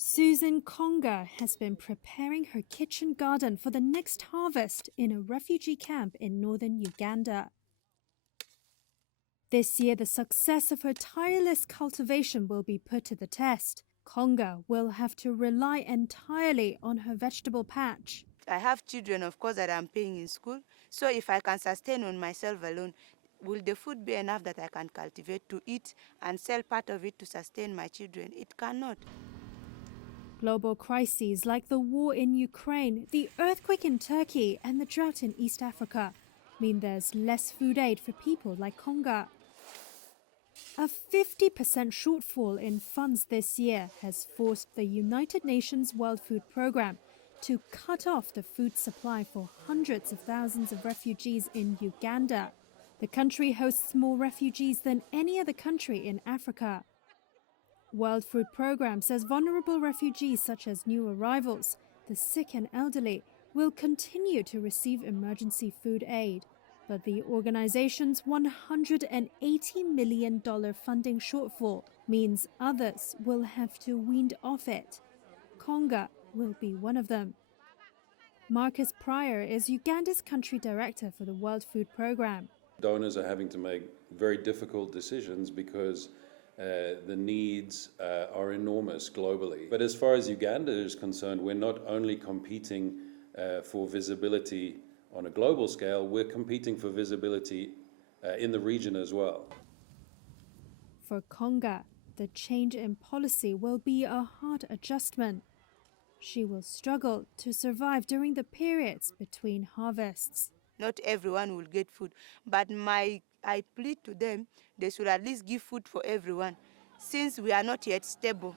Susan Konga has been preparing her kitchen garden for the next harvest in a refugee camp in northern Uganda. This year, the success of her tireless cultivation will be put to the test. Konga will have to rely entirely on her vegetable patch. I have children, of course, that I'm paying in school. So if I can sustain on myself alone, will the food be enough that I can cultivate to eat and sell part of it to sustain my children? It cannot. Global crises like the war in Ukraine, the earthquake in Turkey, and the drought in East Africa mean there's less food aid for people like Konga. A 50% shortfall in funds this year has forced the United Nations World Food Programme to cut off the food supply for hundreds of thousands of refugees in Uganda. The country hosts more refugees than any other country in Africa. World Food Programme says vulnerable refugees such as new arrivals, the sick and elderly, will continue to receive emergency food aid. But the organization's $180 million funding shortfall means others will have to wean off it. Konga will be one of them. Marcus Pryor is Uganda's country director for the World Food Programme. Donors are having to make very difficult decisions because the needs are enormous globally. But as far as Uganda is concerned, we're not only competing for visibility on a global scale, we're competing for visibility in the region as well. For Konga, the change in policy will be a hard adjustment. She will struggle to survive during the periods between harvests. Not everyone will get food, but I plead to them, they should at least give food for everyone, since we are not yet stable.